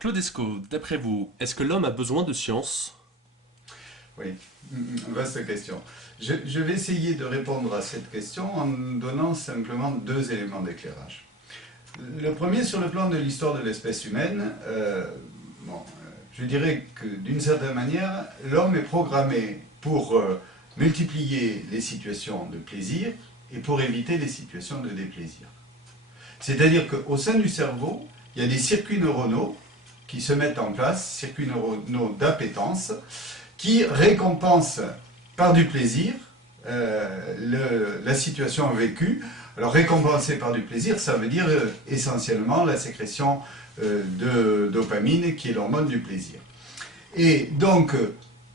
Claude Esco, d'après vous, est-ce que l'homme a besoin de science? Oui, vaste question. Je vais essayer de répondre à cette question en donnant simplement deux éléments d'éclairage. Le premier, sur le plan de l'histoire de l'espèce humaine, je dirais que d'une certaine manière, l'homme est programmé pour multiplier les situations de plaisir et pour éviter les situations de déplaisir. C'est-à-dire qu'au sein du cerveau, il y a des circuits neuronaux qui se mettent en place, circuits neuronaux d'appétence, qui récompensent par du plaisir la situation vécue. Alors récompenser par du plaisir, ça veut dire essentiellement la sécrétion de dopamine, qui est l'hormone du plaisir. Et donc,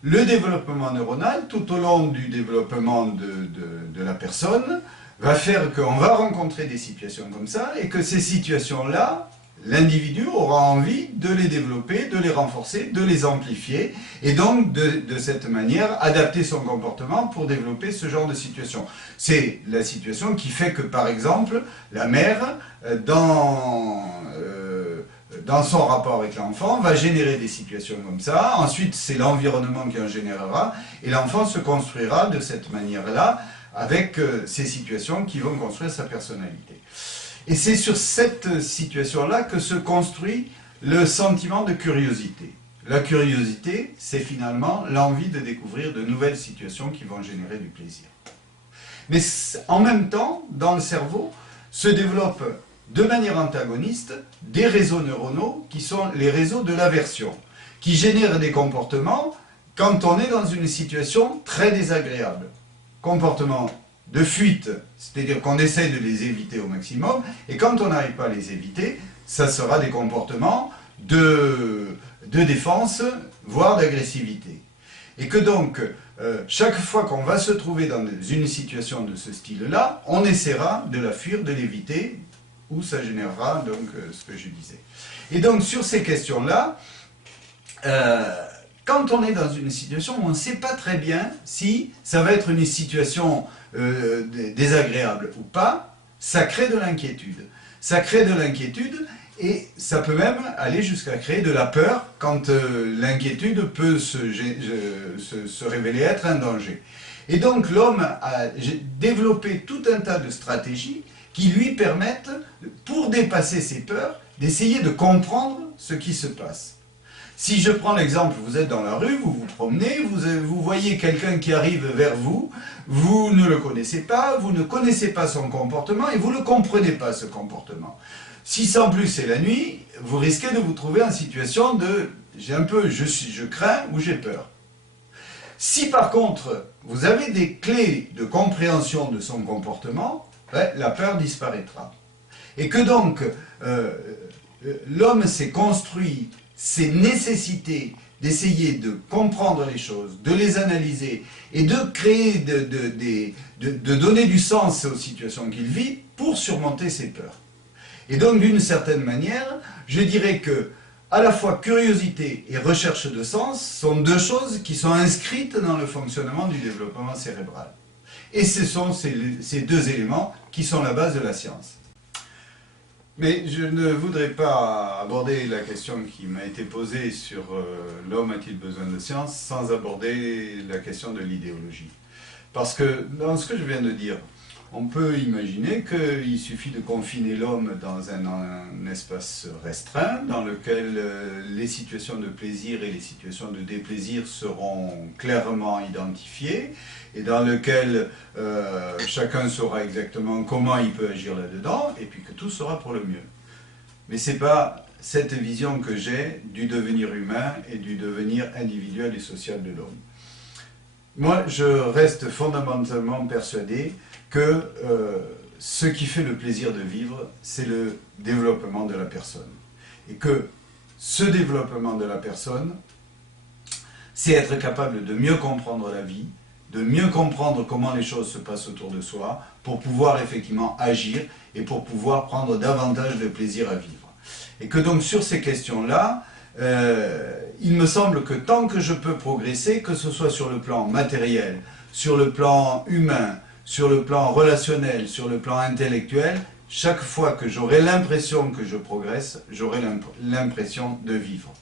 le développement neuronal, tout au long du développement de la personne, va faire qu'on va rencontrer des situations comme ça, et que ces situations-là, l'individu aura envie de les développer, de les renforcer, de les amplifier, et donc de cette manière adapter son comportement pour développer ce genre de situation. C'est la situation qui fait que, par exemple, la mère, dans son rapport avec l'enfant, va générer des situations comme ça. Ensuite, c'est l'environnement qui en générera, et l'enfant se construira de cette manière-là, avec ces situations qui vont construire sa personnalité. Et c'est sur cette situation-là que se construit le sentiment de curiosité. La curiosité, c'est finalement l'envie de découvrir de nouvelles situations qui vont générer du plaisir. Mais en même temps, dans le cerveau, se développent de manière antagoniste des réseaux neuronaux qui sont les réseaux de l'aversion, qui génèrent des comportements quand on est dans une situation très désagréable. Comportements de fuite, c'est-à-dire qu'on essaie de les éviter au maximum, et quand on n'arrive pas à les éviter, ça sera des comportements de défense, voire d'agressivité. Et que donc, chaque fois qu'on va se trouver dans une situation de ce style-là, on essaiera de la fuir, de l'éviter, ou ça générera donc ce que je disais. Et donc sur ces questions-là, quand on est dans une situation où on ne sait pas très bien si ça va être une situation désagréable ou pas, ça crée de l'inquiétude. Ça crée de l'inquiétude et ça peut même aller jusqu'à créer de la peur quand l'inquiétude peut se révéler être un danger. Et donc l'homme a développé tout un tas de stratégies qui lui permettent, pour dépasser ses peurs, d'essayer de comprendre ce qui se passe. Si je prends l'exemple, vous êtes dans la rue, vous vous promenez, vous voyez quelqu'un qui arrive vers vous, vous ne le connaissez pas, vous ne connaissez pas son comportement et vous ne comprenez pas ce comportement. Si en plus c'est la nuit, vous risquez de vous trouver en situation de je crains ou j'ai peur. Si par contre vous avez des clés de compréhension de son comportement, la peur disparaîtra. Et que donc l'homme s'est construit ces nécessités d'essayer de comprendre les choses, de les analyser et de créer, de donner du sens aux situations qu'il vit pour surmonter ses peurs. Et donc d'une certaine manière, je dirais que à la fois curiosité et recherche de sens sont deux choses qui sont inscrites dans le fonctionnement du développement cérébral. Et ce sont ces deux éléments qui sont la base de la science. Mais je ne voudrais pas aborder la question qui m'a été posée sur l'homme a-t-il besoin de science sans aborder la question de l'idéologie. Parce que dans ce que je viens de dire, on peut imaginer qu'il suffit de confiner l'homme dans un espace restreint dans lequel les situations de plaisir et les situations de déplaisir seront clairement identifiées et dans lequel chacun saura exactement comment il peut agir là-dedans et puis que tout sera pour le mieux. Mais ce n'est pas cette vision que j'ai du devenir humain et du devenir individuel et social de l'homme. Moi, je reste fondamentalement persuadé que ce qui fait le plaisir de vivre, c'est le développement de la personne. Et que ce développement de la personne, c'est être capable de mieux comprendre la vie, de mieux comprendre comment les choses se passent autour de soi, pour pouvoir effectivement agir et pour pouvoir prendre davantage de plaisir à vivre. Et que donc sur ces questions-là, il me semble que tant que je peux progresser, que ce soit sur le plan matériel, sur le plan humain, sur le plan relationnel, sur le plan intellectuel, chaque fois que j'aurai l'impression que je progresse, j'aurai l'impression de vivre.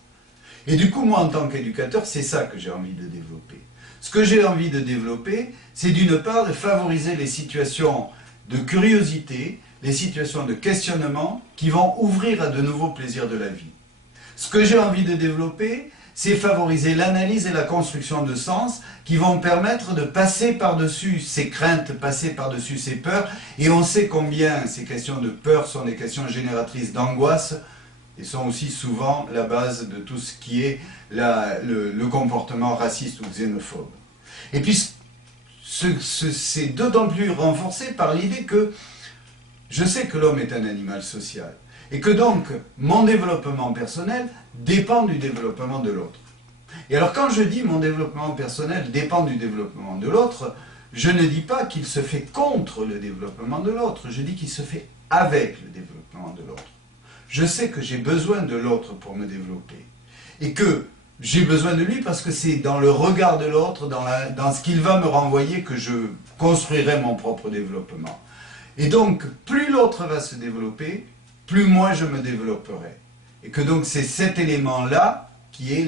Et du coup, moi, en tant qu'éducateur, c'est ça que j'ai envie de développer. Ce que j'ai envie de développer, c'est d'une part de favoriser les situations de curiosité, les situations de questionnement qui vont ouvrir à de nouveaux plaisirs de la vie. Ce que j'ai envie de développer, c'est favoriser l'analyse et la construction de sens qui vont permettre de passer par-dessus ces craintes, passer par-dessus ces peurs. Et on sait combien ces questions de peur sont des questions génératrices d'angoisse et sont aussi souvent la base de tout ce qui est le comportement raciste ou xénophobe. Et puis, c'est d'autant plus renforcé par l'idée que je sais que l'homme est un animal social. Et que donc, mon développement personnel dépend du développement de l'autre. Et alors quand je dis mon développement personnel dépend du développement de l'autre, je ne dis pas qu'il se fait contre le développement de l'autre, je dis qu'il se fait avec le développement de l'autre. Je sais que j'ai besoin de l'autre pour me développer. Et que j'ai besoin de lui parce que c'est dans le regard de l'autre, dans ce qu'il va me renvoyer que je construirai mon propre développement. Et donc, plus l'autre va se développer, plus moi je me développerai. Et que donc c'est cet élément-là qui est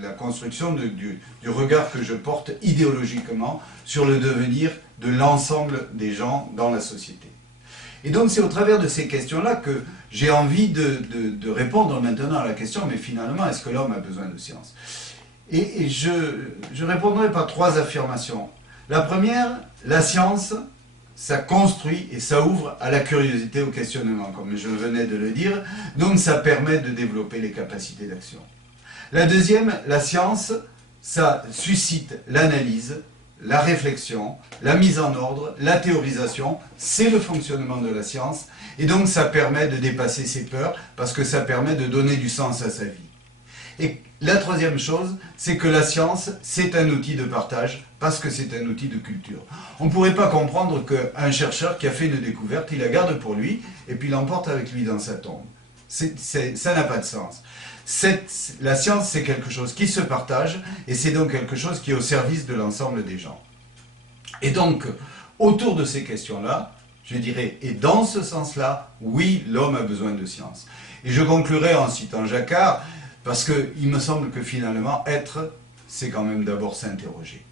la construction du regard que je porte idéologiquement sur le devenir de l'ensemble des gens dans la société. Et donc c'est au travers de ces questions-là que j'ai envie de répondre maintenant à la question, mais finalement, est-ce que l'homme a besoin de science? Et je répondrai par 3 affirmations. La première, la science, ça construit et ça ouvre à la curiosité, au questionnement, comme je venais de le dire, donc ça permet de développer les capacités d'action. La deuxième, la science, ça suscite l'analyse, la réflexion, la mise en ordre, la théorisation, c'est le fonctionnement de la science, et donc ça permet de dépasser ses peurs, parce que ça permet de donner du sens à sa vie. Et la troisième chose, c'est que la science, c'est un outil de partage, parce que c'est un outil de culture. On ne pourrait pas comprendre qu'un chercheur qui a fait une découverte, il la garde pour lui, et puis l'emporte avec lui dans sa tombe. Ça n'a pas de sens. La science, c'est quelque chose qui se partage, et c'est donc quelque chose qui est au service de l'ensemble des gens. Et donc, autour de ces questions-là, je dirais, et dans ce sens-là, oui, l'homme a besoin de science. Et je conclurai en citant Jacquard, parce qu'il me semble que finalement, être, c'est quand même d'abord s'interroger.